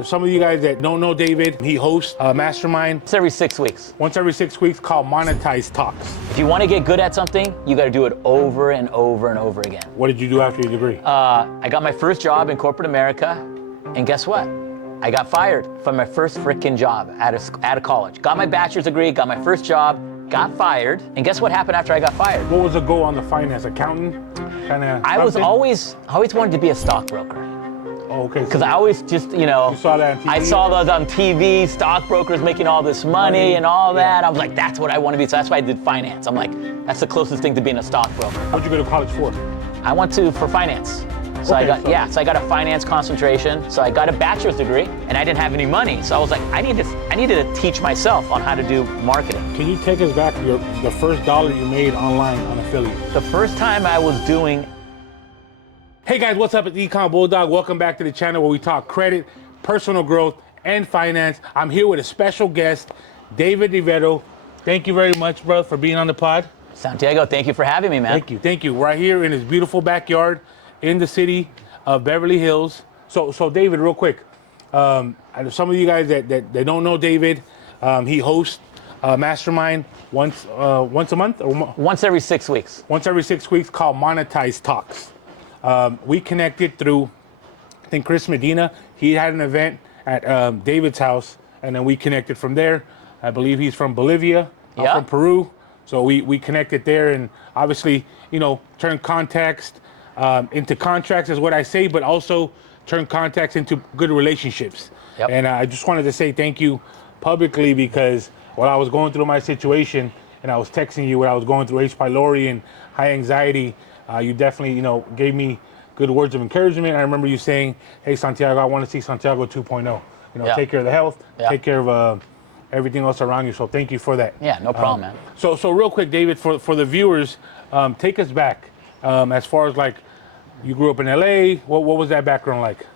Some of you guys that don't know David, he hosts a mastermind. It's every 6 weeks. Once every 6 weeks called Monetize Talks. If you want to get good at something, you got to do it over and over and over again. What did you do after your degree? I got my first job in corporate America, and guess what? I got fired from my first frickin' job out of college. Got my bachelor's degree, got my first job, got fired, and guess what happened after I got fired? What was the goal on the finance? Accountant? I always wanted to be a stockbroker. Oh, okay. Because I always just, You saw that on TV? I saw those on TV, stockbrokers making all this money and all that. I was like, that's what I want to be. So that's why I did finance. I'm like, that's the closest thing to being a stockbroker. What'd you go to college for? I went for finance. So Okay, so I got a finance concentration. So I got a bachelor's degree, and I didn't have any money. So I was like, I needed to teach myself on how to do marketing. Can you take us back to the first dollar you made online on affiliate? The first time I was doing. Hey guys, what's up? It's Econ Bulldog. Welcome back to the channel where we talk credit, personal growth, and finance. I'm here with a special guest, David Rivero. Thank you very much, bro, for being on the pod. Santiago, thank you for having me, man. Thank you. Right here in his beautiful backyard in the city of Beverly Hills. So David, real quick, some of you guys that don't know David, he hosts a mastermind once a month or once every 6 weeks. Once every 6 weeks called Monetize Talks. We connected through, I think, Chris Medina. He had an event at David's house, and then we connected from there. I believe he's from Bolivia. I'm from Peru. So we connected there, and obviously, turn contacts into contracts is what I say, but also turn contacts into good relationships. Yep. And I just wanted to say thank you publicly, because while I was going through my situation and I was texting you when I was going through H. pylori and high anxiety, you definitely, gave me good words of encouragement. I remember you saying, hey, Santiago, I want to see Santiago 2.0. Take care of the health, take care of everything else around you. So thank you for that. Yeah, no problem, man. So real quick, David, for the viewers, take us back as far as like, you grew up in LA. What was that background like?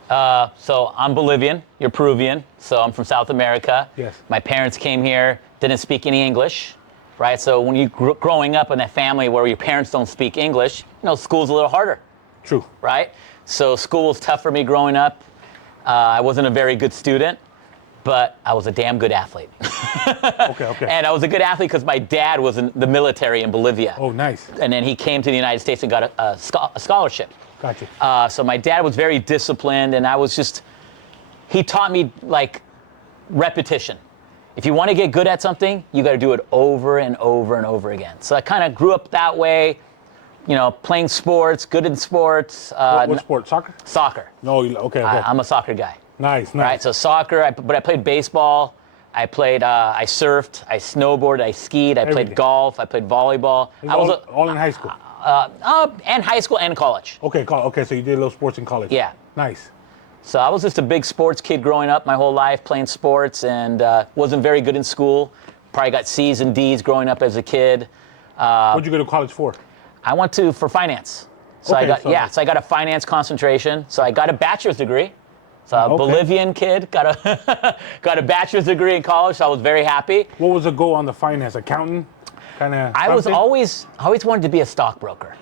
So I'm Bolivian, you're Peruvian, so I'm from South America. Yes. My parents came here, didn't speak any English. Right, so when you growing up in a family where your parents don't speak English, school's a little harder. True. Right, so school was tough for me growing up. I wasn't a very good student, but I was a damn good athlete. Okay. And I was a good athlete because my dad was in the military in Bolivia. Oh, nice. And then he came to the United States and got a scholarship. Gotcha. So my dad was very disciplined, and he taught me like repetition. If you want to get good at something, you got to do it over and over and over again. So I kind of grew up that way, playing sports, good in sports. What sport? Soccer? Soccer. No, okay. I'm a soccer guy. Nice. Right, so soccer, but I played baseball, I surfed, I snowboarded, I skied, I played golf, I played volleyball. All in high school? And high school and college. Okay, so you did a little sports in college? Yeah. Nice. So I was just a big sports kid growing up my whole life, playing sports, and wasn't very good in school. Probably got C's and D's growing up as a kid. What'd you go to college for? I went for finance. So I got a finance concentration. So I got a bachelor's degree. So a Bolivian kid got a bachelor's degree in college. So I was very happy. What was the goal on the finance? Accountant? I always wanted to be a stockbroker.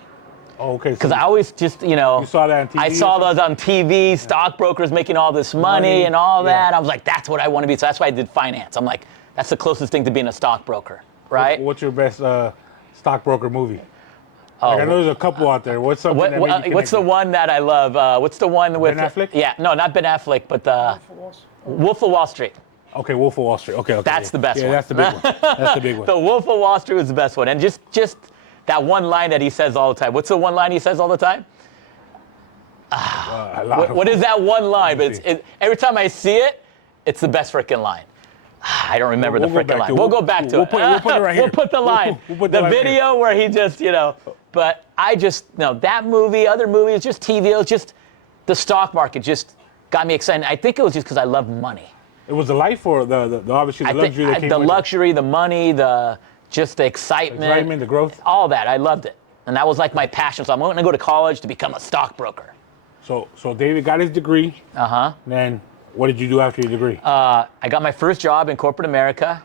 Oh, okay. Because I always just, You saw that on TV? I saw those on TV, stockbrokers making all this money and all that. I was like, that's what I want to be. So that's why I did finance. I'm like, that's the closest thing to being a stockbroker, right? What's your best stockbroker movie? I know there's a couple out there. What's something what's the one that I love? What's the one with Ben Affleck? Yeah, no, not Ben Affleck, but Wolf of Wall Street. Okay, Wolf of Wall Street. Okay. That's the best one. Yeah, that's the big one. That's the big one. The Wolf of Wall Street was the best one, and just that one line that he says all the time. What's the one line he says all the time? What is that one line? But every time I see it, it's the best freaking line. I don't remember the freaking line. We'll go back to it. We'll put it right here. We'll put the line. We'll put the line video here. where he just, But I just, that movie, other movies, just TV, it was just the stock market just got me excited. I think it was just because I love money. It was the life or the obviously the luxury that came with the luxury, the money, just the excitement. The growth. All that. I loved it. And that was like my passion. So I'm going to go to college to become a stockbroker. So David got his degree. Then what did you do after your degree? I got my first job in corporate America.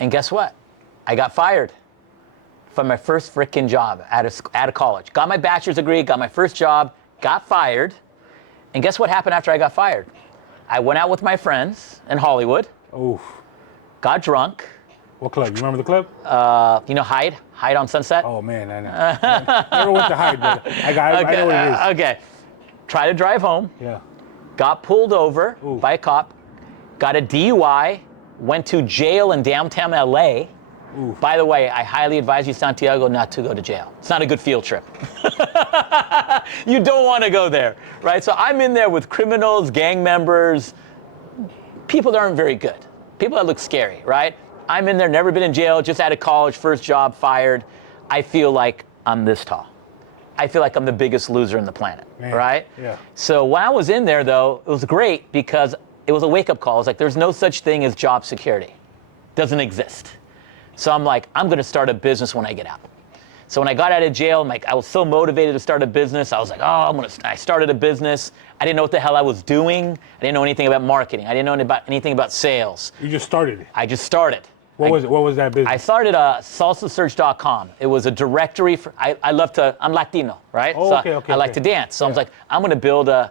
And guess what? I got fired from my first frickin' job out of college. Got my bachelor's degree, got my first job, got fired. And guess what happened after I got fired? I went out with my friends in Hollywood, Oof. got drunk. What club? You remember the club? You know Hyde on Sunset? Oh man, I know. Never went to Hyde, but I know what it is. Okay. Try to drive home. Yeah. Got pulled over Ooh. by a cop. Got a DUI. Went to jail in downtown LA. Ooh. By the way, I highly advise you, Santiago, not to go to jail. It's not a good field trip. You don't want to go there, right? So I'm in there with criminals, gang members, people that aren't very good, people that look scary, right? I'm in there, never been in jail, just out of college, first job, fired. I feel like I'm this tall. I feel like I'm the biggest loser in the planet, Man, right? yeah. So when I was in there, though, it was great because it was a wake-up call. It was like, there's no such thing as job security. Doesn't exist. So I'm like, I'm going to start a business when I get out. So when I got out of jail, I was so motivated to start a business. I was like, I started a business. I didn't know what the hell I was doing. I didn't know anything about marketing. I didn't know anything about sales. You just started it. I just started. What was it? What was that business? I started salsasearch.com. It was a directory for, I'm Latino, right? Oh, so okay, I like to dance. So I was like, I'm going to build a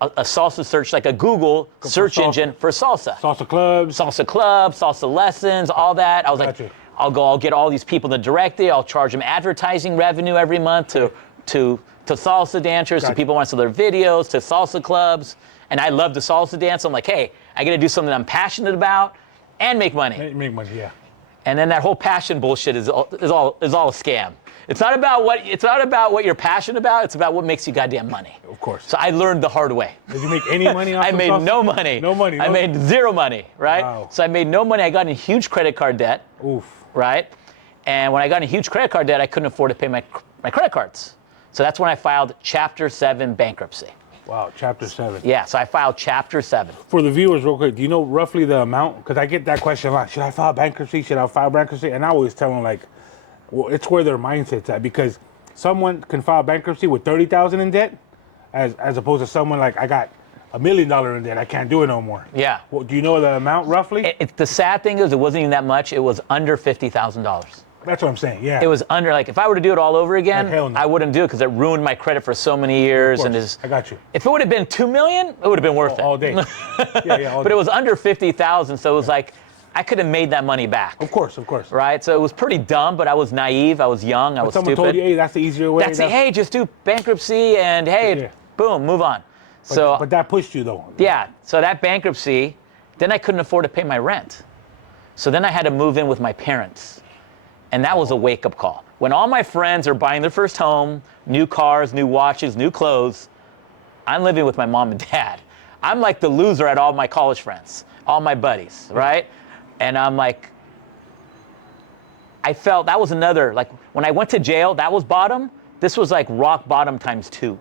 salsa search, like a Google search engine for salsa. Salsa clubs. Salsa clubs, salsa lessons, all that. I was Gotcha. like, I'll get all these people to direct it. I'll charge them advertising revenue every month to salsa dancers, Gotcha. to people who want to sell their videos, to salsa clubs. And I love the salsa dance. I'm like, hey, I got to do something I'm passionate about and make money. Make money, yeah. And then that whole passion bullshit is all a scam. It's not about what you're passionate about. It's about what makes you goddamn money. Of course. So I learned the hard way. Did you make any money off I of made salsa? no money. No money. I made zero money, right? Wow. So I made no money. I got in huge credit card debt, Oof. right? And when I got in huge credit card debt, I couldn't afford to pay my credit cards. So that's when I filed Chapter 7 bankruptcy. Wow, Chapter 7. Yeah, so I filed Chapter 7. For the viewers, real quick, do you know roughly the amount? Because I get that question a lot. Should I file bankruptcy? Should I file bankruptcy? And I always tell them, like, well, it's where their mindset's at. Because someone can file bankruptcy with $30,000 in debt, as opposed to someone like, I got $1 million in debt. I can't do it no more. Yeah. Well, do you know the amount roughly? The sad thing is it wasn't even that much. It was under $50,000. That's what I'm saying, yeah. It was under, like, if I were to do it all over again, Like, hell no. I wouldn't do it because it ruined my credit for so many years. Of And course. I got you. if it would have been $2 million, it would have been worth it. All day. Yeah, all But day. it was under 50,000, so it was like I could have made that money back. Of course. Right? So it was pretty dumb, but I was naive, I was young, I was Someone stupid. told you, hey, that's the easier way. That's it. Hey, just do bankruptcy and hey, Yeah. boom, move on. But that pushed you though. Yeah, so that bankruptcy, then I couldn't afford to pay my rent. So then I had to move in with my parents. And that was a wake-up call. When all my friends are buying their first home, new cars, new watches, new clothes, I'm living with my mom and dad. I'm like the loser at all my college friends, all my buddies, right? And I'm like, I felt that was another, like when I went to jail, that was bottom. This was like rock bottom times 2.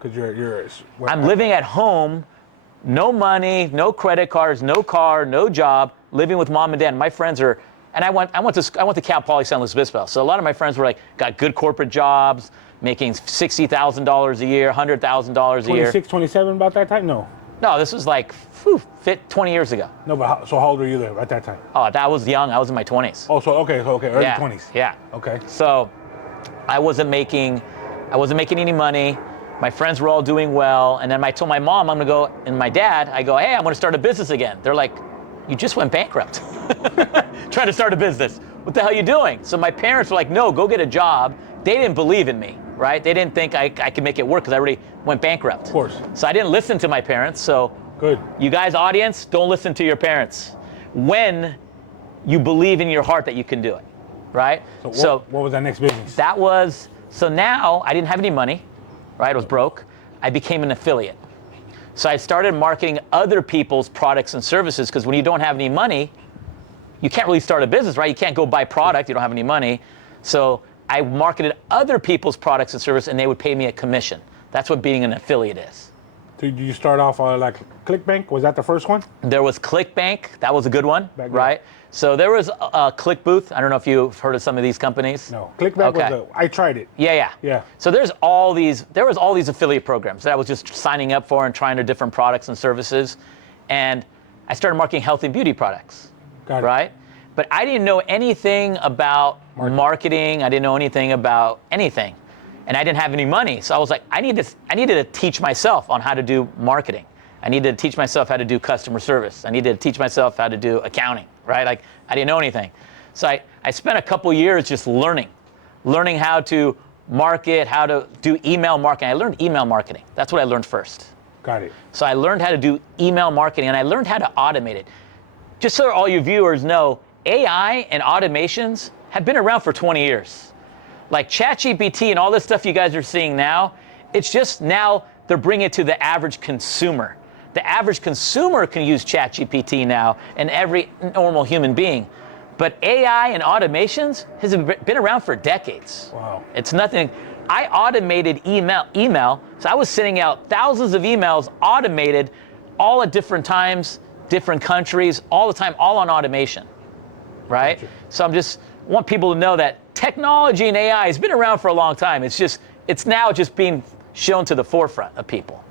Because I'm living at home, no money, no credit cards, no car, no job, living with mom and dad. And my friends are, and I went to Cal Poly San Luis Obispo. So a lot of my friends were like, got good corporate jobs, making $60,000 a year, $100,000 a year. 26, 27 about that time? No. No, this was like 20 years ago. No, but so how old were you there at that time? Oh, that was young. I was in my 20s. Oh, so okay, early 20s. Yeah. Okay. So I wasn't making any money. My friends were all doing well. And then I told my mom, I'm going to go, and my dad, I go, hey, I'm going to start a business again. They're like, you just went bankrupt. Trying to start a business. What the hell are you doing? So my parents were like, no, go get a job. They didn't believe in me, right? They didn't think I could make it work because I already went bankrupt. Of course. So I didn't listen to my parents. So good. You guys, audience, don't listen to your parents when you believe in your heart that you can do it, right? So what was that next business? So now I didn't have any money, right? I was broke. I became an affiliate. So I started marketing other people's products and services because when you don't have any money, you can't really start a business, right? You can't go buy product, you don't have any money. So I marketed other people's products and services and they would pay me a commission. That's what being an affiliate is. So did you start off like ClickBank? Was that the first one? There was ClickBank. That was a good one, Back then. right? So there was a ClickBooth. I don't know if you've heard of some of these companies. No, ClickBank Okay. I tried it. Yeah. So there was all these affiliate programs that I was just signing up for and trying to different products and services. And I started marketing health and beauty products, Got it. right? But I didn't know anything about marketing. I didn't know anything about anything. And I didn't have any money. So I was like, I needed to teach myself on how to do marketing. I needed to teach myself how to do customer service. I needed to teach myself how to do accounting, right? Like, I didn't know anything. So I spent a couple years just learning how to market, how to do email marketing. I learned email marketing. That's what I learned first. Got it. So I learned how to do email marketing, and I learned how to automate it. Just so all you viewers know, AI and automations have been around for 20 years. Like ChatGPT and all this stuff you guys are seeing now, it's just now they're bringing it to the average consumer. The average consumer can use ChatGPT now, and every normal human being. But AI and automations has been around for decades. Wow. It's nothing. I automated email. So I was sending out thousands of emails automated, all at different times, different countries, all the time, all on automation, right? Gotcha. So I'm just want people to know that technology and AI has been around for a long time. It's now just being shown to the forefront of people.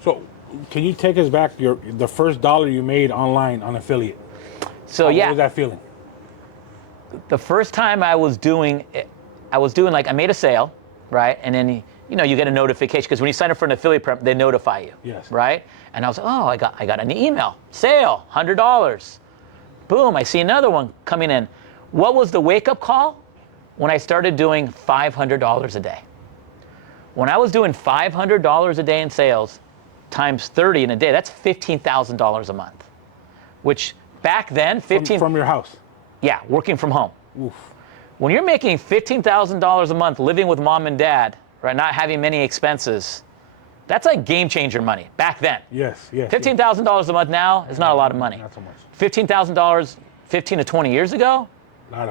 So can you take us back the first dollar you made online on affiliate? So yeah. What was that feeling? The first time I was doing like, I made a sale, right? And then, you get a notification, because when you sign up for an affiliate program, they notify you. Yes. Right? And I was like, oh, I got an email, sale, $100. Boom, I see another one coming in. What was the wake-up call? When I started doing $500 a day. When I was doing $500 a day in sales, times 30 in a day, that's $15,000 a month. Which back then, from your house? Yeah, working from home. Oof. When you're making $15,000 a month living with mom and dad, right, not having many expenses, that's like game changer money back then. Yes. $15,000 a month now is not a lot of money. Not so much. $15,000 15 to 20 years ago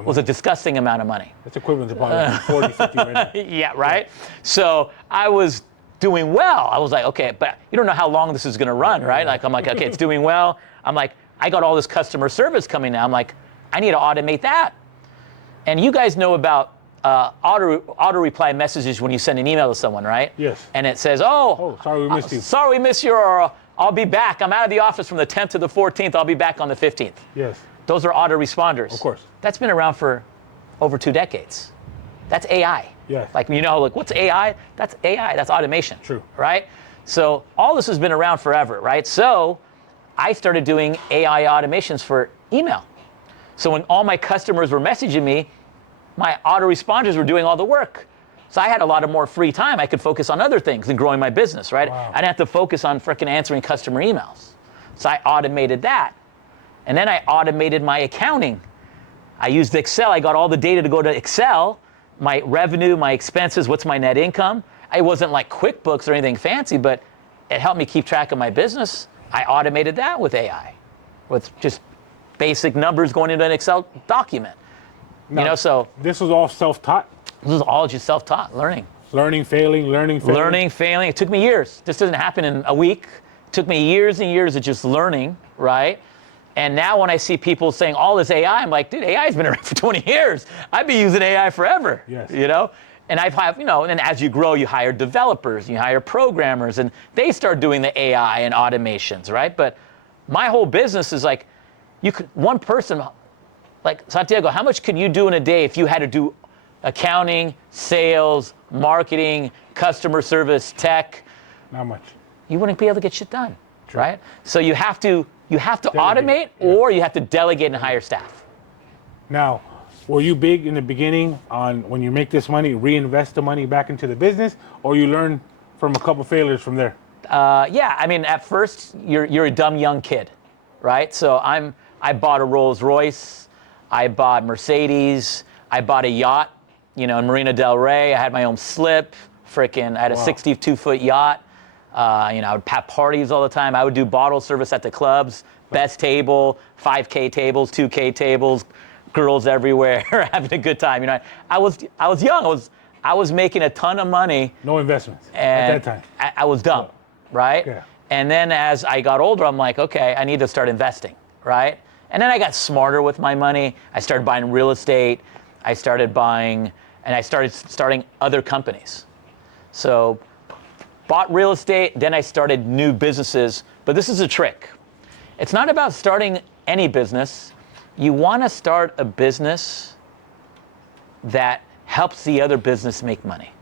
was a disgusting amount of money. That's equivalent to probably 40, 50 right now. Yeah, right? Yeah. So I was doing well. I was like, okay, but you don't know how long this is going to run, right? Like, I'm like, okay, it's doing well. I'm like, I got all this customer service coming now. I'm like, I need to automate that. And you guys know about auto reply messages when you send an email to someone, right? Yes. And it says, sorry we missed you. Sorry we missed you, or I'll be back. I'm out of the office from the 10th to the 14th. I'll be back on the 15th. Yes. Those are autoresponders. Of course. That's been around for over 2 decades. That's AI. Yes. Like, what's AI? That's AI. That's automation. True. Right? So all this has been around forever, right? So I started doing AI automations for email. So when all my customers were messaging me, my autoresponders were doing all the work. So I had a lot of more free time. I could focus on other things and growing my business, right? Wow. I didn't have to focus on freaking answering customer emails. So I automated that. And then I automated my accounting. I used Excel. I got all the data to go to Excel, my revenue, my expenses, what's my net income. It wasn't like QuickBooks or anything fancy, but it helped me keep track of my business. I automated that with AI, with just basic numbers going into an Excel document. Now, so this was all self-taught? This is all just self-taught, learning. Learning, failing. Learning, failing. It took me years. This doesn't happen in a week. It took me years and years of just learning, right? And now when I see people saying all this AI, I'm like, dude, AI's been around for 20 years. I've been using AI forever. Yes. And and as you grow, you hire developers, you hire programmers, and they start doing the AI and automations, right? But my whole business is like, one person, like Santiago, how much could you do in a day if you had to do accounting, sales, marketing, customer service, tech? Not much. You wouldn't be able to get shit done, True. right? So you have to automate, or you have to delegate and hire staff. Now, were you big in the beginning on when you make this money, reinvest the money back into the business, or you learn from a couple failures from there? Yeah, I mean, at first you're a dumb young kid, right? So I bought a Rolls Royce, I bought Mercedes, I bought a yacht, in Marina Del Rey. I had my own slip, I had a 62-foot yacht. I would have parties all the time. I would do bottle service at the clubs, best table, 5K tables, 2K tables, girls everywhere, having a good time. I was young. I was making a ton of money. No investments at that time. I was dumb, right? Yeah. And then as I got older, I'm like, okay, I need to start investing, right? And then I got smarter with my money. I started buying real estate. I started starting other companies. So bought real estate, then I started new businesses. But this is a trick. It's not about starting any business. You want to start a business that helps the other business make money.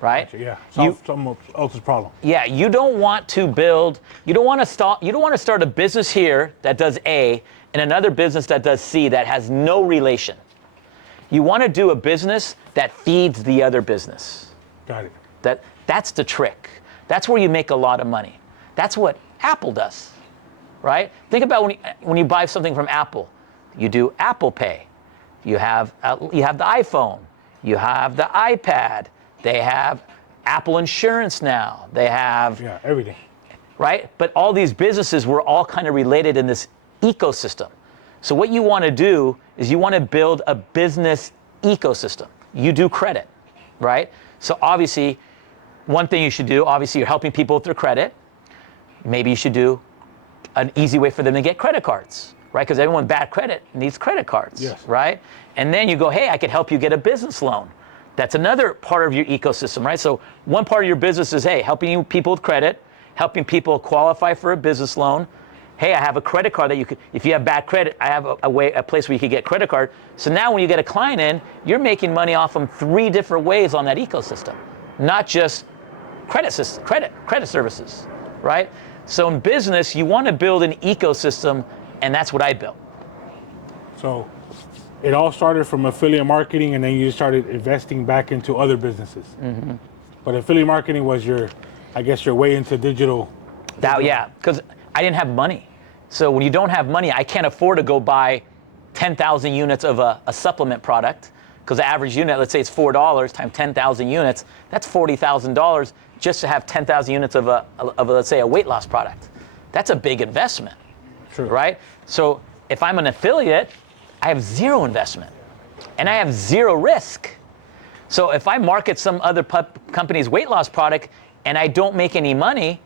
right? Yeah, solve someone else's problem. Yeah, you don't want to build, you don't want to start a business here that does A and another business that does C that has no relation. You want to do a business that feeds the other business. Got it. That's the trick. That's where you make a lot of money. That's what Apple does, right? Think about when you buy something from Apple. You do Apple Pay. You have the iPhone. You have the iPad. They have Apple Insurance now. They have everything. Right? But all these businesses were all kind of related in this ecosystem. So what you want to do is you want to build a business ecosystem. You do credit, right? So obviously, one thing you should do, obviously you're helping people with their credit. Maybe you should do an easy way for them to get credit cards, right? Because everyone with bad credit needs credit cards, right? And then you go, hey, I could help you get a business loan. That's another part of your ecosystem, right? So one part of your business is, hey, helping people with credit, helping people qualify for a business loan. Hey, I have a credit card that you could, if you have bad credit, I have a place where you could get credit card. So now when you get a client in, you're making money off them 3 different ways on that ecosystem, not just credit services, right? So in business, you want to build an ecosystem, and that's what I built. So it all started from affiliate marketing, and then you started investing back into other businesses. Mm-hmm. But affiliate marketing was your way into digital. Yeah, because I didn't have money. So when you don't have money, I can't afford to go buy 10,000 units of a supplement product, because the average unit, let's say it's $4 times 10,000 units, that's $40,000 just to have 10,000 units of let's say a weight loss product. That's a big investment, right? So if I'm an affiliate, I have 0 investment and I have 0 risk. So if I market some other company's weight loss product and I don't make any money,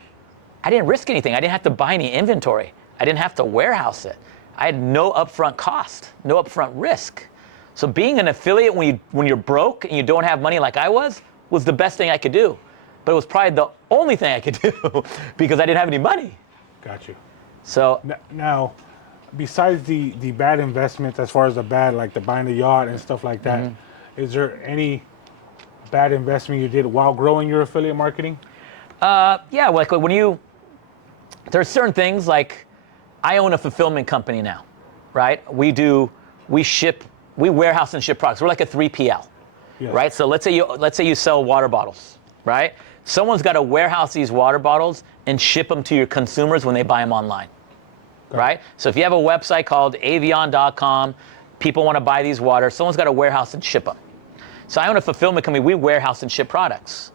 I didn't risk anything. I didn't have to buy any inventory. I didn't have to warehouse it. I had no upfront cost, no upfront risk. So being an affiliate when you're broke and you don't have money like I was the best thing I could do. But it was probably the only thing I could do because I didn't have any money. Got you. So now, besides the bad investments, as far as the bad, like the buying the yacht and stuff like that, is there any bad investment you did while growing your affiliate marketing? Yeah, like when there's certain things like I own a fulfillment company now, right? We warehouse and ship products. We're like a 3PL, right? So let's say you sell water bottles, right? Someone's got to warehouse these water bottles and ship them to your consumers when they buy them online, right? So if you have a website called avion.com, people want to buy these waters, someone's got to warehouse and ship them. So I own a fulfillment company. We warehouse and ship products.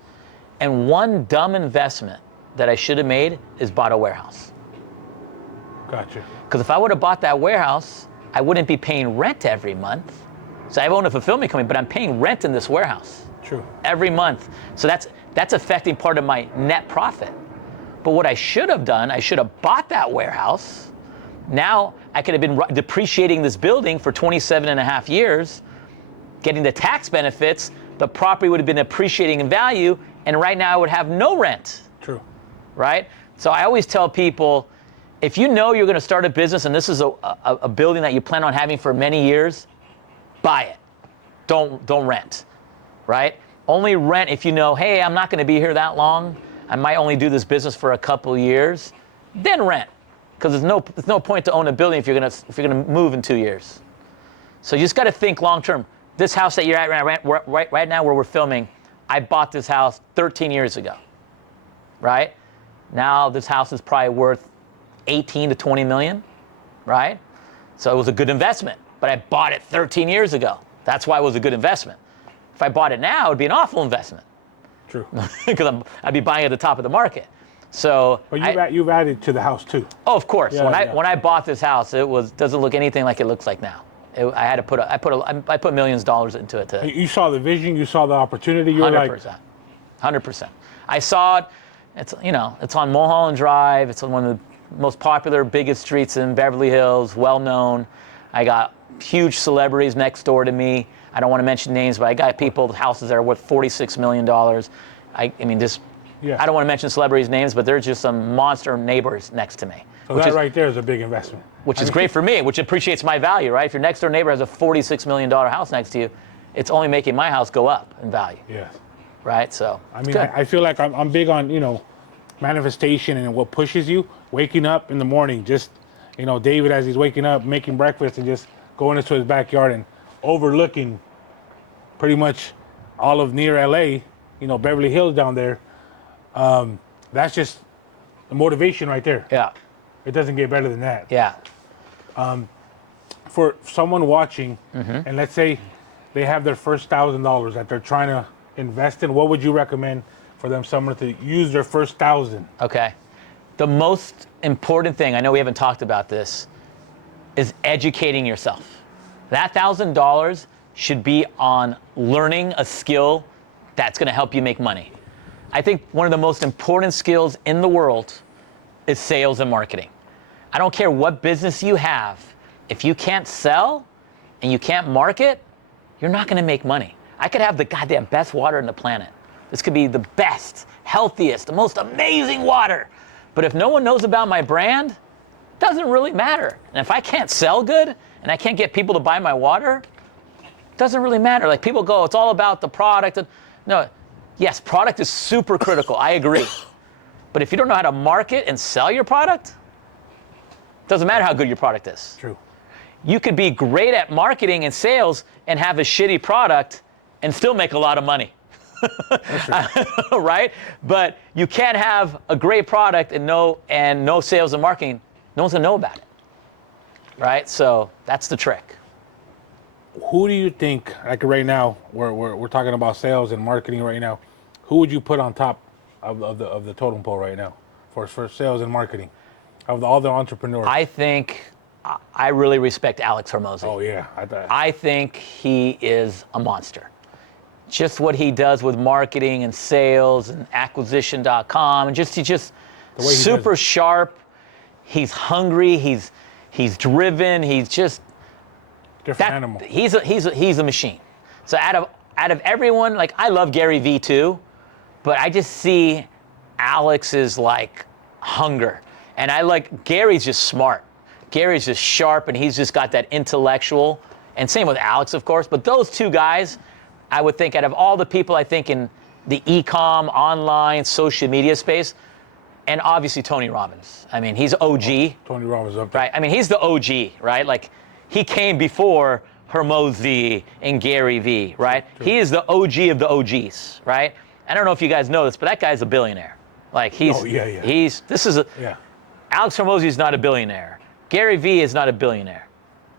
And one dumb investment that I should have made is bought a warehouse. Gotcha. Because if I would have bought that warehouse, I wouldn't be paying rent every month. So I own a fulfillment company, but I'm paying rent in this warehouse. True. Every month. So that's affecting part of my net profit. But what I should have done, I should have bought that warehouse. Now I could have been depreciating this building for 27 and a half years, getting the tax benefits. The property would have been appreciating in value, and right now I would have no rent. True. Right? So I always tell people, if you know you're going to start a business and this is a building that you plan on having for many years, buy it. Don't rent. Right? Only rent if you know, hey, I'm not going to be here that long. I might only do this business for a couple years. Then rent, because there's no point to own a building if you're going to move in 2 years. So you just got to think long term. This house that you're at right now, where we're filming, I bought this house 13 years ago. Right? Now this house is probably worth 18 to 20 million. Right? So it was a good investment. But I bought it 13 years ago. That's why it was a good investment. If I bought it now, it would be an awful investment. True. Because I'd be buying at the top of the market. So, but you've added to the house too. Oh, of course. When I bought this house, doesn't look anything like it looks like now. I had to I put millions of dollars into it. You saw the vision. You saw the opportunity. You were 100%. 100%. I saw it. It's on Mulholland Drive. It's on one of the most popular, biggest streets in Beverly Hills. Well known. I got huge celebrities next door to me. I don't want to mention names, but I got people's houses that are worth $46 million. I don't want to mention celebrities' names, but there's just some monster neighbors next to me. So that right there is a big investment. Which is great for me, which appreciates my value, right? If your next door neighbor has a $46 million house next to you, it's only making my house go up in value. Yes. right? So I mean, I feel like I'm big on, manifestation and what pushes you. Waking up in the morning, just, David as he's waking up, making breakfast and just going into his backyard and overlooking pretty much all of near LA, Beverly Hills down there. That's just the motivation right there. yeah, It doesn't get better than that. yeah. For someone watching, and let's say they have their first $1,000 that they're trying to invest in, what would you recommend for them, someone to use their first 1,000? Okay. The most important thing, I know we haven't talked about this, is educating yourself. That $1,000 should be on learning a skill that's going to help you make money. I think one of the most important skills in the world is sales and marketing. I don't care what business you have. If you can't sell and you can't market, you're not going to make money. I could have the goddamn best water on the planet. This could be the best, healthiest, the most amazing water. But if no one knows about my brand, it doesn't really matter. And if I can't sell good and I can't get people to buy my water, it doesn't really matter. Like people go, it's all about the product. No, yes, product is super critical. I agree. But if you don't know how to market and sell your product, it doesn't matter how good your product is. True. You could be great at marketing and sales and have a shitty product and still make a lot of money. Right? But you can't have a great product and no sales and marketing. No one's gonna know about it. Right? So that's the trick. Who do you think, like right now, we're talking about sales and marketing right now, who would you put on top of the totem pole right now for sales and marketing of all the entrepreneurs? I think I really respect Alex Hormozi. Oh yeah, I think he is a monster. Just what he does with marketing and sales and acquisition.com, and he's just super sharp. He's hungry. He's driven. He's just different animal. He's a machine. So out of everyone, like I love Gary Vee too, but I just see Alex's like hunger, and I like Gary's just smart. Gary's just sharp, and he's just got that intellectual. And same with Alex, of course. But those two guys, I would think out of all the people I think in the e-com, online, social media space, and obviously Tony Robbins. I mean, he's OG. Tony Robbins up there. Right? I mean, he's the OG, right? Like, he came before Hormozi and Gary Vee, right? True. He is the OG of the OGs, right? I don't know if you guys know this, but that guy's a billionaire. Like, Alex Hormozi is not a billionaire. Gary Vee is not a billionaire.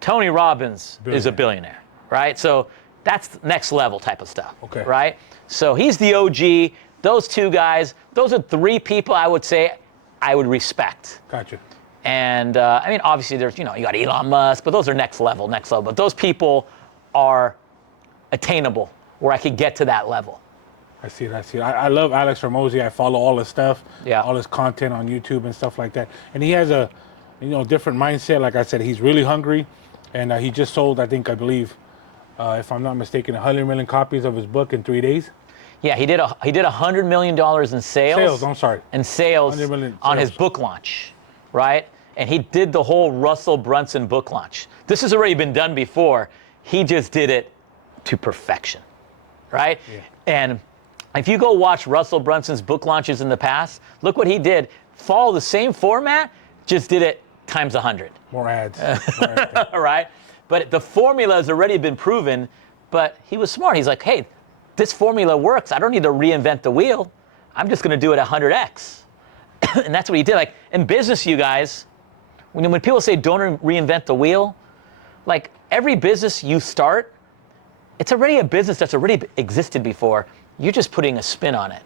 Tony Robbins is a billionaire, right? So that's next level type of stuff, right? So he's the OG. Those two guys, those are three people I would say I would respect. Gotcha. And I mean, obviously there's, you got Elon Musk, but those are next level. But those people are attainable where I could get to that level. I see it. I love Alex Hormozi. I follow all his stuff, all his content on YouTube and stuff like that. And he has a, different mindset. Like I said, he's really hungry, and he just sold, I believe, if I'm not mistaken, 100 million copies of his book in 3 days. Yeah, he did $100 million in sales. And sales on his book launch, right? And he did the whole Russell Brunson book launch. This has already been done before. He just did it to perfection, right? Yeah. And if you go watch Russell Brunson's book launches in the past, look what he did. Follow the same format, just did it times 100. More ads. Right? But the formula has already been proven, but he was smart. He's like, hey, this formula works. I don't need to reinvent the wheel. I'm just going to do it 100x. And that's what he did. Like in business, you guys, when people say don't reinvent the wheel, like every business you start, it's already a business that's already existed before. You're just putting a spin on it,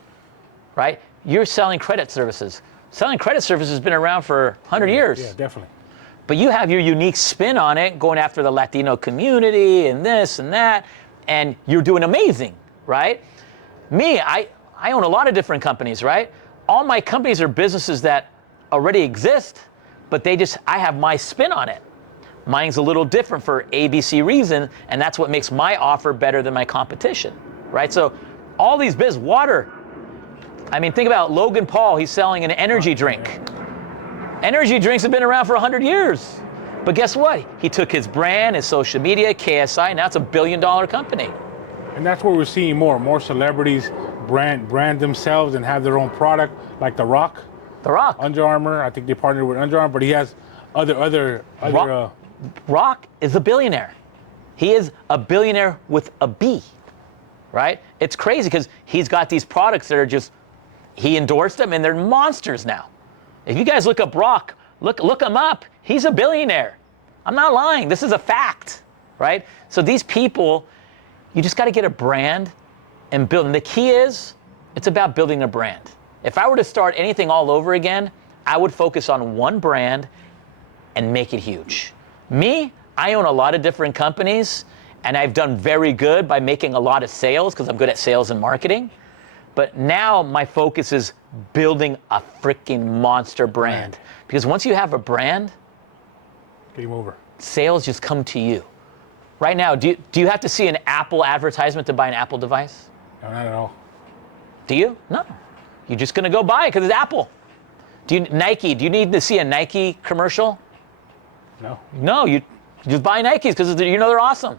right? You're selling credit services. Selling credit services has been around for 100 years. Yeah, definitely. But you have your unique spin on it, going after the Latino community and this and that, and you're doing amazing, right? Me, I own a lot of different companies, right? All my companies are businesses that already exist, but I have my spin on it. Mine's a little different for ABC reason, and that's what makes my offer better than my competition, right? So all these water. I mean, think about Logan Paul. He's selling an energy drink. Energy drinks have been around for 100 years. But guess what? He took his brand, his social media, KSI, now it's $1 billion company. And that's where we're seeing more celebrities brand themselves and have their own product, like The Rock, The Rock. Under Armour. I think they partnered with Under Armour, but he has other. Rock is a billionaire. He is a billionaire with a B, right? It's crazy because he's got these products that are just, he endorsed them and they're monsters now. If you guys look up Rock, look him up. He's a billionaire. I'm not lying. This is a fact, right? So these people, you just got to get a brand and build. And the key is, it's about building a brand. If I were to start anything all over again, I would focus on one brand and make it huge. Me, I own a lot of different companies, and I've done very good by making a lot of sales because I'm good at sales and marketing. But now my focus is building a freaking monster brand. Because once you have a brand, game over. Sales just come to you. Right now, do you have to see an Apple advertisement to buy an Apple device? No, not at all. Do you? No. You're just going to go buy it because it's Apple. Nike, do you need to see a Nike commercial? No. No, you just buy Nikes because you know they're awesome.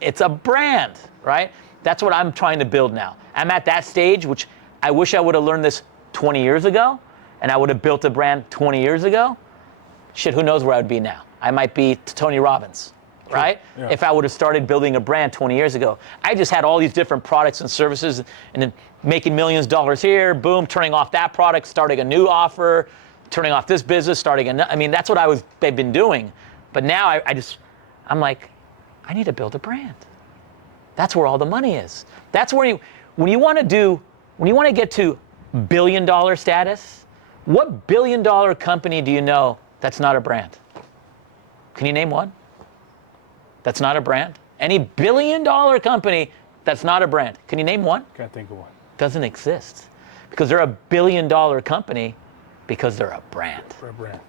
It's a brand, right? That's what I'm trying to build now. I'm at that stage, which I wish I would have learned this 20 years ago, and I would have built a brand 20 years ago. Shit, who knows where I would be now? I might be Tony Robbins, right? Yeah. If I would have started building a brand 20 years ago. I just had all these different products and services and then making millions of dollars here, boom, turning off that product, starting a new offer, turning off this business, starting another. I mean, that's what they've been doing. But now I'm like, I need to build a brand. That's where all the money is. That's where when you want to get to billion-dollar status, what billion-dollar company do you know that's not a brand? Can you name one? That's not a brand? Any billion-dollar company that's not a brand. Can you name one? Can't think of one. Doesn't exist. Because they're a billion-dollar company because they're a brand. For a brand.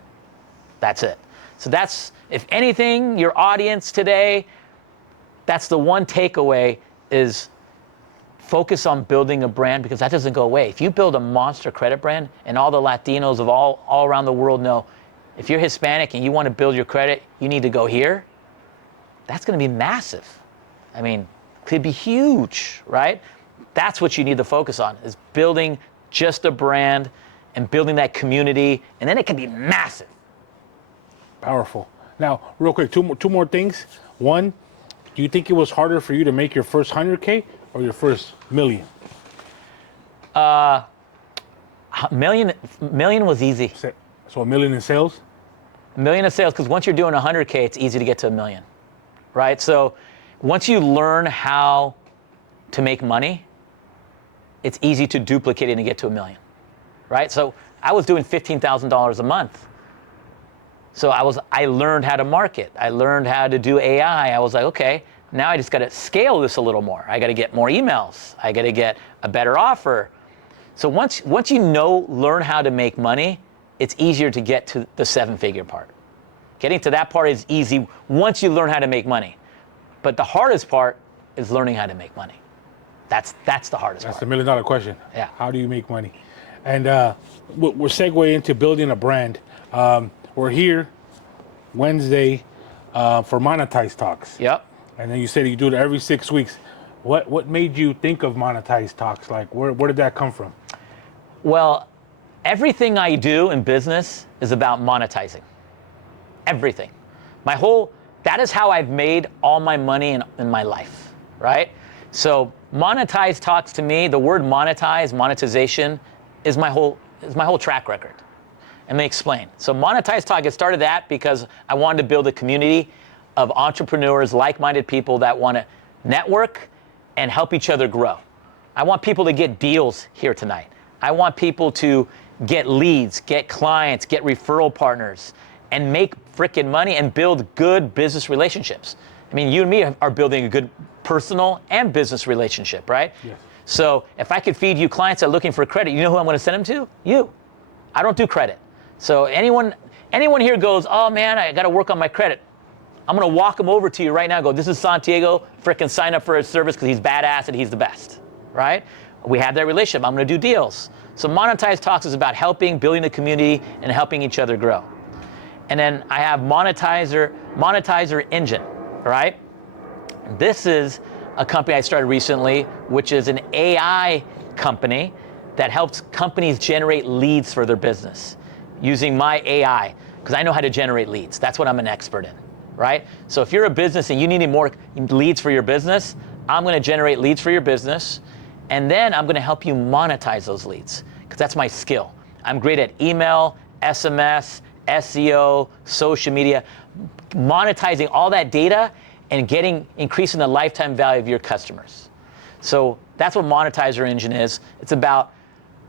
That's it. So that's, if anything, your audience today, that's the one takeaway is focus on building a brand because that doesn't go away. If you build a monster credit brand and all the Latinos of all around the world know, if you're Hispanic and you want to build your credit, you need to go here, that's going to be massive. I mean, could be huge, right? That's what you need to focus on is building just a brand and building that community, and then it can be massive. Powerful. Now, real quick, two more things. One, do you think it was harder for you to make your first 100K or your first million? Million was easy. So $1 million in sales? $1 million in sales, because once you're doing 100K, it's easy to get to $1 million, right? So once you learn how to make money, it's easy to duplicate it and get to $1 million, right? So I was doing $15,000 a month. So I learned how to market. I learned how to do AI. I was like, okay, now I just got to scale this a little more. I got to get more emails. I got to get a better offer. So once you learn how to make money, it's easier to get to the 7-figure part. Getting to that part is easy once you learn how to make money. But the hardest part is learning how to make money. That's the hardest part. That's the $1 million question. Yeah. How do you make money? And we're segue into building a brand. We're here Wednesday for Monetize Talks. Yep. And then you said you do it every 6 weeks. What made you think of Monetize Talks? Like, where did that come from? Well, everything I do in business is about monetizing. Everything. That is how I've made all my money in my life, right? So Monetize Talks to me, the word monetization is my whole track record. Let me explain. So Monetize Talk, I started that because I wanted to build a community of entrepreneurs, like-minded people that want to network and help each other grow. I want people to get deals here tonight. I want people to get leads, get clients, get referral partners, and make frickin' money and build good business relationships. I mean, you and me are building a good personal and business relationship, right? Yes. So if I could feed you clients that are looking for credit, you know who I'm going to send them to? You. I don't do credit. So anyone here goes, oh man, I got to work on my credit. I'm going to walk him over to you right now and go, this is Santiago, frickin' sign up for his service because he's badass and he's the best, right? We have that relationship. I'm going to do deals. So Monetize Talks is about building a community and helping each other grow. And then I have Monetizer Engine, right? This is a company I started recently, which is an AI company that helps companies generate leads for their business using my AI, because I know how to generate leads. That's what I'm an expert in, right? So if you're a business and you need more leads for your business, I'm going to generate leads for your business, and then I'm going to help you monetize those leads, because that's my skill. I'm great at email, SMS, SEO, social media, monetizing all that data and increasing the lifetime value of your customers. So that's what Monetizer Engine is. It's about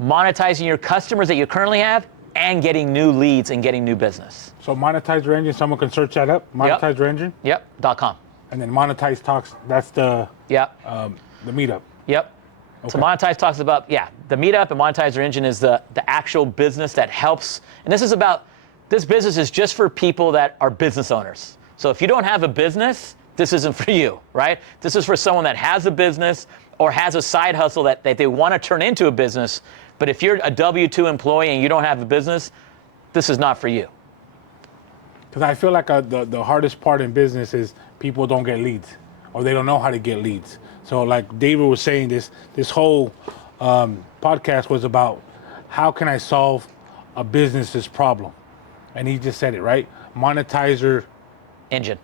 monetizing your customers that you currently have and getting new leads and getting new business. So Monetizer Engine, someone can search that up. Monetizer Engine. Yep. .com. And then Monetize Talks. That's the meetup. Yep. Okay. So Monetize Talks about the meetup, and Monetizer Engine is the actual business that helps. And this business is just for people that are business owners. So if you don't have a business, this isn't for you, right? This is for someone that has a business or has a side hustle that they want to turn into a business. But if you're a W-2 employee and you don't have a business, this is not for you. Because I feel like the hardest part in business is people don't get leads, or they don't know how to get leads. So like David was saying, this whole podcast was about how can I solve a business's problem? And he just said it, right? Monetizer Engine.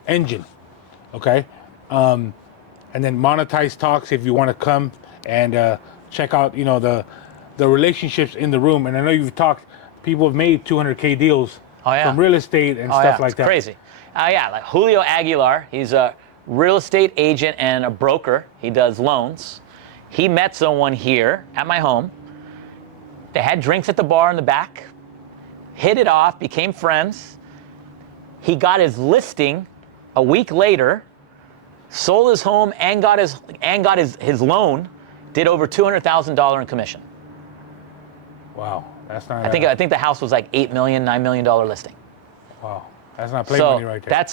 Okay. And then Monetize Talks if you want to come and check out, the relationships in the room. And I know you've talked, people have made 200K deals from real estate and stuff like that. Crazy. Like Julio Aguilar, he's a real estate agent and a broker. He does loans. He met someone here at my home. They had drinks at the bar in the back, hit it off, became friends. He got his listing a week later, sold his home and got his loan, did over $200,000 in commission. Wow, that's not. I think the house was like $8 million, $9 million listing. Wow, that's not play money right there.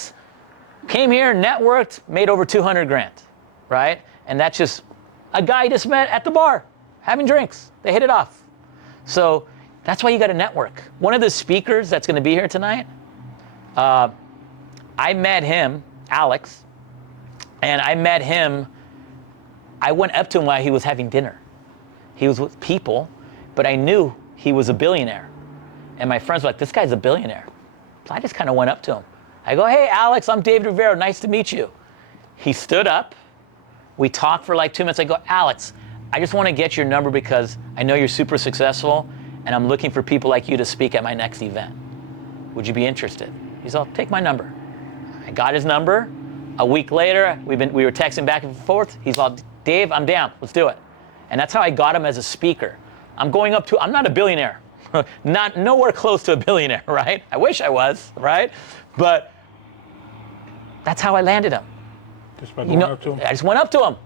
Came here, networked, made over 200 grand, right? And that's just a guy you just met at the bar, having drinks. They hit it off. So that's why you got to network. One of the speakers that's going to be here tonight, I met him, Alex, and I went up to him while he was having dinner. He was with people, but I knew he was a billionaire. And my friends were like, this guy's a billionaire. So I just kind of went up to him. I go, hey, Alex, I'm David Rivero. Nice to meet you. He stood up. We talked for like 2 minutes. I go, Alex, I just want to get your number because I know you're super successful, and I'm looking for people like you to speak at my next event. Would you be interested? He's all, take my number. I got his number. A week later, we were texting back and forth. He's all, Dave, I'm down. Let's do it. And that's how I got him as a speaker. I'm not a billionaire. Not nowhere close to a billionaire, right? I wish I was, right? But that's how I landed him. Just by going up to him? I just went up to him,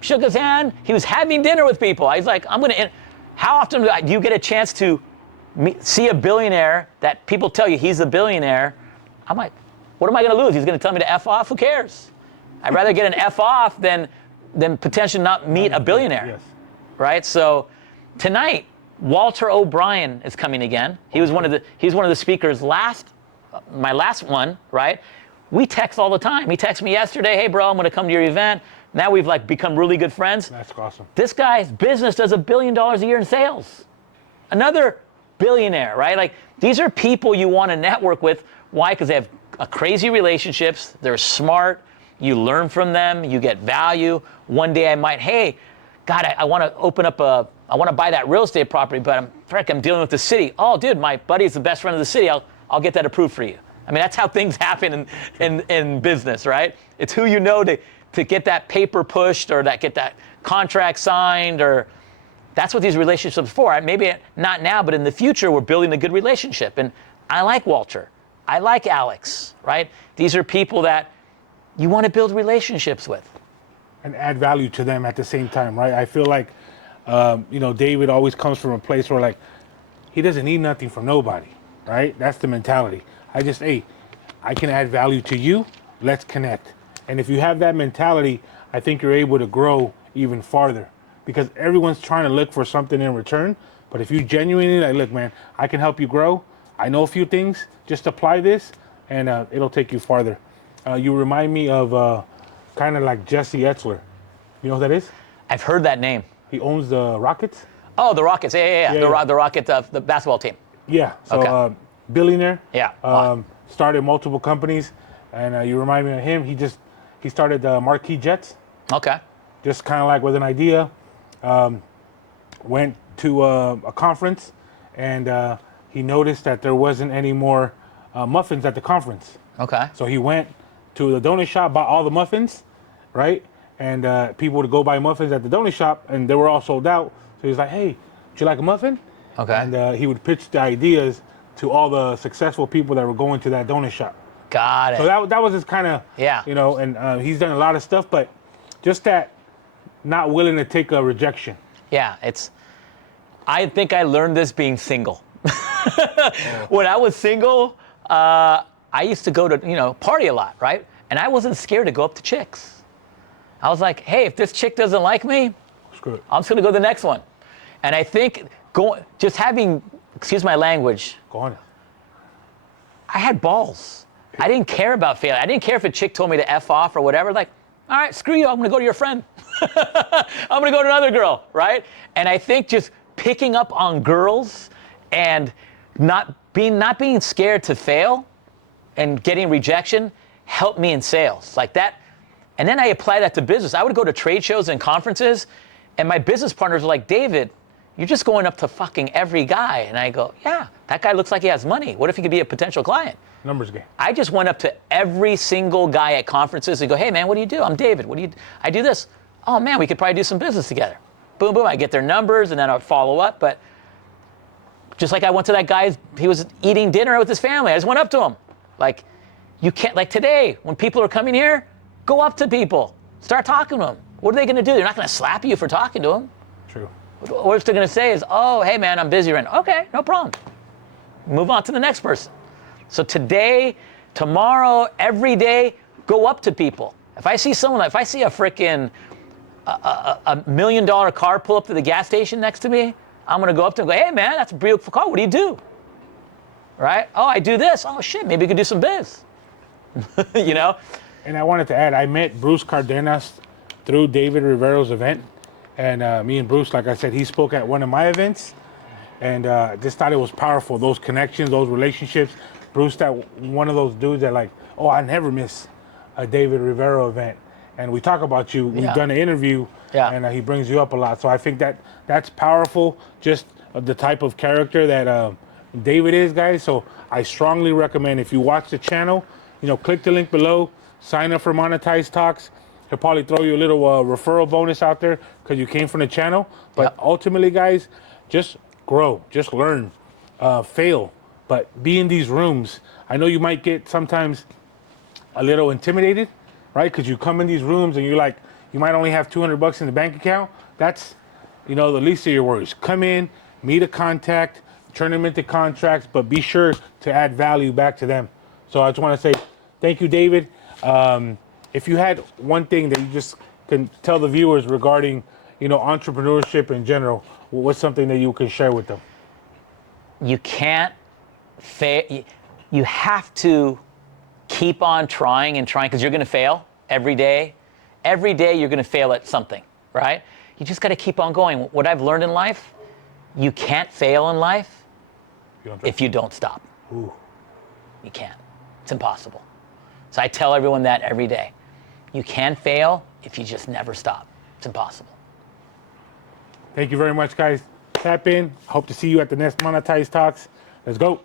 shook his hand. He was having dinner with people. He's like, how often do you get a chance to see a billionaire that people tell you he's a billionaire? I'm like, what am I going to lose? He's going to tell me to F off? Who cares? I'd rather get an F off than potentially not meet a billionaire, yes. Right? So tonight, Walter O'Brien is coming again. He was one of the speakers my last one, right? We text all the time. He texted me yesterday, hey bro, I'm gonna come to your event. Now we've become really good friends. That's awesome. This guy's business does $1 billion a year in sales. Another billionaire, right? These are people you want to network with. Why? Because they have crazy relationships. They're smart. You learn from them. You get value. One day I might, hey, God, I want to I want to buy that real estate property, but I'm dealing with the city. Oh, dude, my buddy's the best friend of the city. I'll get that approved for you. I mean, that's how things happen in business, right? It's who you know to get that paper pushed or get that contract signed, or that's what these relationships are for. Maybe not now, but in the future, we're building a good relationship. And I like Walter. I like Alex, right? These are people that you want to build relationships with. And add value to them at the same time, right? I feel like, David always comes from a place where he doesn't need nothing from nobody, right? That's the mentality. I can add value to you. Let's connect. And if you have that mentality, I think you're able to grow even farther because everyone's trying to look for something in return. But if you genuinely look, man, I can help you grow. I know a few things. Just apply this and it'll take you farther. You remind me of kind of like Jesse Etzler. You know who that is? I've heard that name. He owns the Rockets. Oh, the Rockets. Yeah. Yeah. The Rocket, the basketball team. Yeah. So Okay. billionaire. Yeah. Started multiple companies, and you remind me of him. He started the Marquee Jets. Okay. Just kind of like with an idea. Went to a conference, and he noticed that there wasn't any more muffins at the conference. Okay. So he went to the donut shop, bought all the muffins, right? And people would go buy muffins at the donut shop, and they were all sold out. So he was like, "Hey, would you like a muffin?" Okay. And he would pitch the ideas to all the successful people that were going to that donut shop. Got it. So that was his kind of, Yeah. and he's done a lot of stuff, but just that not willing to take a rejection. Yeah, I think I learned this being single. When I was single, I used to go to, party a lot, right? And I wasn't scared to go up to chicks. I was like, hey, if this chick doesn't like me, Screw it. I'm just gonna go to the next one. And I think just having, excuse my language, Go on. I had balls. I didn't care about failing. I didn't care if a chick told me to F off or whatever. Like, all right, screw you, I'm gonna go to your friend. I'm gonna go to another girl, right? And I think just picking up on girls and not being scared to fail and getting rejection helped me in sales like that. And then I apply that to business. I would go to trade shows and conferences, and my business partners were like, David, you're just going up to fucking every guy. And I go, yeah, that guy looks like he has money. What if he could be a potential client? Numbers game. I just went up to every single guy at conferences and go, hey man, what do you do? I'm David. I do this. Oh man, we could probably do some business together. Boom, boom. I get their numbers and then I would follow up. But just like I went to that guy, he was eating dinner with his family. I just went up to him. Like, you can't, like today, when people are coming here, go up to people. Start talking to them. What are they going to do? They're not going to slap you for talking to them. True. What they're going to say is, oh, hey man, I'm busy right now. Okay, no problem. Move on to the next person. So today, tomorrow, every day, go up to people. If I see a freaking $1 million car pull up to the gas station next to me, I'm gonna go up to them and go, hey man, that's a beautiful car. What do you do? Right? Oh, I do this. Oh shit, maybe we could do some biz. And I wanted to add, I met Bruce Cardenas through David Rivero's event. And me and Bruce, like I said, he spoke at one of my events. And just thought it was powerful, those connections, those relationships. Bruce, that one of those dudes that like, oh, I never miss a David Rivero event. And we talk about you. We've done an interview, and he brings you up a lot. So I think that's powerful, just the type of character that David is, guys. So I strongly recommend, if you watch the channel, click the link below, sign up for Monetized Talks. He'll probably throw you a little referral bonus out there because you came from the channel. But ultimately, guys, just grow, just learn, fail, but be in these rooms. I know you might get sometimes a little intimidated, right? Because you come in these rooms and you're like, you might only have $200 in the bank account. That's, the least of your worries. Come in, meet a contact, turn them into contracts, but be sure to add value back to them. So I just want to say thank you, David. If you had one thing that you just can tell the viewers regarding, entrepreneurship in general, what's something that you can share with them? You can't fail. You have to keep on trying and trying, because you're going to fail every day. Every day you're going to fail at something, right? You just got to keep on going. What I've learned in life, you can't fail in life if you don't stop. Ooh. You can't. It's impossible. So I tell everyone that every day. You can fail if you just never stop. It's impossible. Thank you very much, guys. Tap in. Hope to see you at the next Monetized Talks. Let's go.